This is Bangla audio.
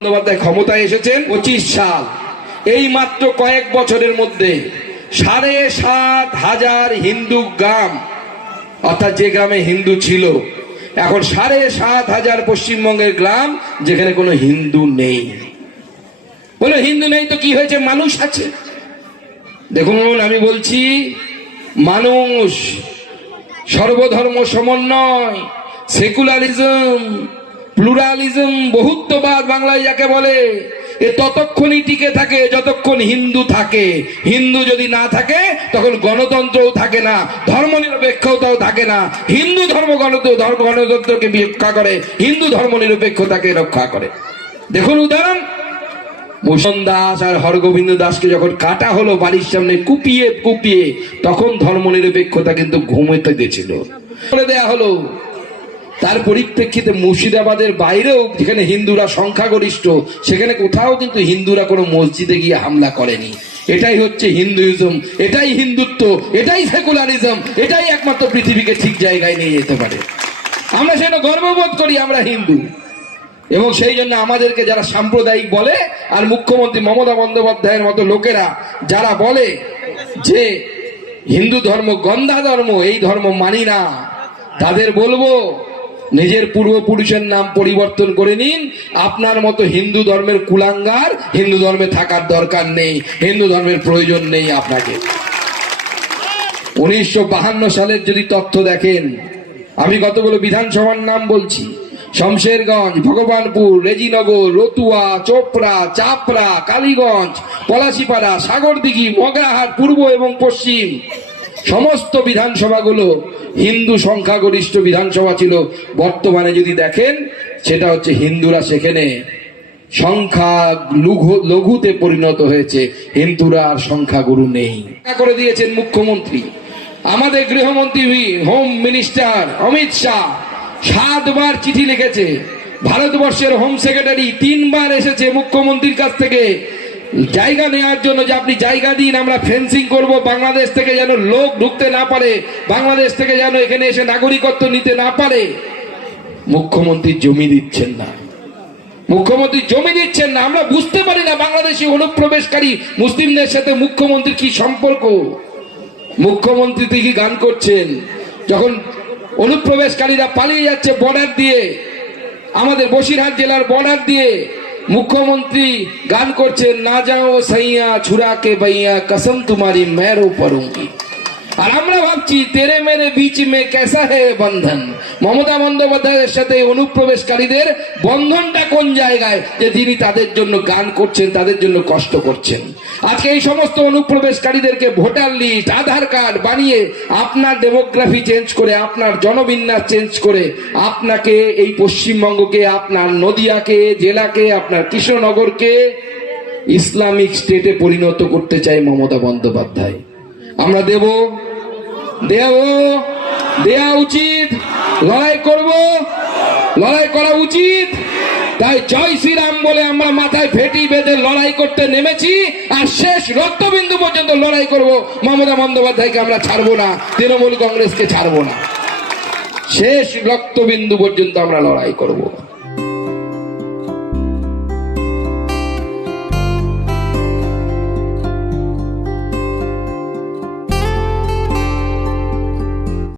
বন্দ্যোপাধ্যায় ক্ষমতায় এসেছেন পঁচিশ সাল। এই মাত্র কয়েক বছরের মধ্যে সাড়ে সাত হাজার হিন্দু গ্রাম, অর্থাৎ যে গ্রামে হিন্দু ছিল, এখন সাড়ে সাত হাজার পশ্চিমবঙ্গের গ্রাম, যেখানে কোনো হিন্দু নেই। বলে হিন্দু নেই তো কি হয়েছে? মানুষ আছে। দেখুন, আমি বলছি, মানুষ সর্বধর্ম সমন্বয়, সেকুলারিজম প্লুরালিজম বহুত্ববাদ বাংলায় যাকে বলে, এ ততক্ষণই টিকে থাকে, যতক্ষণ হিন্দু থাকে। হিন্দু যদি না থাকে, তখন গণতন্ত্রও থাকে না ধর্ম নিরপেক্ষতাও থাকে না। হিন্দু ধর্ম গণতন্ত্র গণতন্ত্রকে রক্ষা করে, হিন্দু ধর্ম নিরপেক্ষতাকে রক্ষা করে। দেখুন উদাহরণ ভূষণ দাস আর হরগোবিন্দ দাসকে যখন কাটা হলো বাড়ির সামনে কুপিয়ে কুপিয়ে, তখন ধর্ম নিরপেক্ষতা কিন্তু ঘুমোতে দিয়েছিল। করে দেয়া হলো তার পরিপ্রেক্ষিতে মুর্শিদাবাদের বাইরেও যেখানে হিন্দুরা সংখ্যাগরিষ্ঠ, সেখানে কোথাও কিন্তু হিন্দুরা কোনো মসজিদে গিয়ে হামলা করেনি। এটাই হচ্ছে হিন্দুইজম, এটাই হিন্দুত্ব, এটাই সেকুলারিজম, এটাই একমাত্র পৃথিবীকে ঠিক জায়গায় নিয়ে যেতে পারে। আমরা সেটা গর্ববোধ করি, আমরা হিন্দু। এবং সেই জন্য আমাদেরকে যারা সাম্প্রদায়িক বলে, আর মুখ্যমন্ত্রী মমতা বন্দ্যোপাধ্যায়ের মতো লোকেরা, যারা বলে যে হিন্দু ধর্ম গন্ধা ধর্ম, এই ধর্ম মানি না, তাদের বলব নিজের পূর্বপুরুষের নাম পরিবর্তন করে নিন। আপনার মতো হিন্দু ধর্মের কুলাঙ্গার হিন্দু ধর্মে থাকার দরকার নেই। হিন্দু ধর্মের প্রয়োজন নেই আপনাকে। উনিশশো সালের যদি তথ্য দেখেন, আমি কতগুলো বিধানসভার নাম বলছি। শমশেরগঞ্জ, ভগবানপুর, রেজিনগর, রতুয়া, চোপড়া, চাপড়া, কালীগঞ্জ, পলাশিপাড়া, সাগরদিঘি, মগরাহাট, পূর্ব এবং পশ্চিম। সমস্ত বিধানসভাগুলো হিন্দু সংখ্যাগরিষ্ঠ বিধানসভা ছিল, বর্তমানে যদি দেখেন, সেটা হচ্ছে হিন্দুরা সেখানে সংখ্যা লঘু, লঘুতে পরিণত হয়েছে, হিন্দুরা আর সংখ্যাগুরু নেই। করে দিয়েছেন মুখ্যমন্ত্রী। আমাদের গৃহমন্ত্রী হোম মিনিস্টার অমিত শাহ সাতবার চিঠি লিখেছে। ভারতবর্ষের হোম সেক্রেটারি তিনবার এসেছে মুখ্যমন্ত্রীর কাছ থেকে। জায়গা নেওয়ার জন্য যে আপনি জায়গা দিন, আমরা ফেন্সিং করব, বাংলাদেশ থেকে যেন লোক ঢুকতে না পারে, বাংলাদেশ থেকে যেন এখানে এসে নাগরিকত্ব নিতে না পারে। মুখ্যমন্ত্রী জমি দিচ্ছেন না। মুখ্যমন্ত্রী জমি দিচ্ছেন না, আমরা বুঝতে পারি না বাংলাদেশি অনুপ্রবেশকারী মুসলিমদের সাথে মুখ্যমন্ত্রীর কি সম্পর্ক। মুখ্যমন্ত্রী কি গান করছেন? যখন অনুপ্রবেশকারীরা পালিয়ে যাচ্ছে বর্ডার দিয়ে, আমাদের বসিরহাট জেলার বর্ডার দিয়ে মুখ্যমন্ত্রী গান করছেন না যাও সাইয়া ছুরাকে বাইয়া কসম তোমারি মেরো পরুঙ্গি আর আমরা ভাবছি, তেরে মেরে বিচ মে কেসা হে বন্ধন? মমতা বন্দ্যোপাধ্যায়ের সাথে অনুপ্রবেশকারীদের বন্ধনটা কোন জায়গায়? যে তিনি তাদের জন্য গান করছেন, তাদের জন্য কষ্ট করছেন। আজকে এই সমস্ত অনুপ্রবেশকারীদেরকে ভোটার লিস্ট, আধার কার্ড বানিয়ে আপনার ডেমোগ্রাফি চেঞ্জ করে, আপনার জনবিন্যাস চেঞ্জ করে, আপনাকে এই পশ্চিমবঙ্গকে, আপনার নদিয়াকে, জেলাকে, আপনার কৃষ্ণনগরকে ইসলামিক স্টেটে পরিণত করতে চাই মমতা বন্দ্যোপাধ্যায়। আমরা দেব দেব দেয়া উচিত। লড়াই করব, লড়াই করা উচিত। তাই জয় শ্রীরাম বলে আমরা মাথায় ফেটি বেঁধে লড়াই করতে নেমেছি। আর শেষ রক্তবিন্দু পর্যন্ত লড়াই করব। মমতা বন্দ্যোপাধ্যায়কে আমরা ছাড়বো না, তৃণমূল কংগ্রেসকে ছাড়বো না। শেষ রক্তবিন্দু পর্যন্ত আমরা লড়াই করব।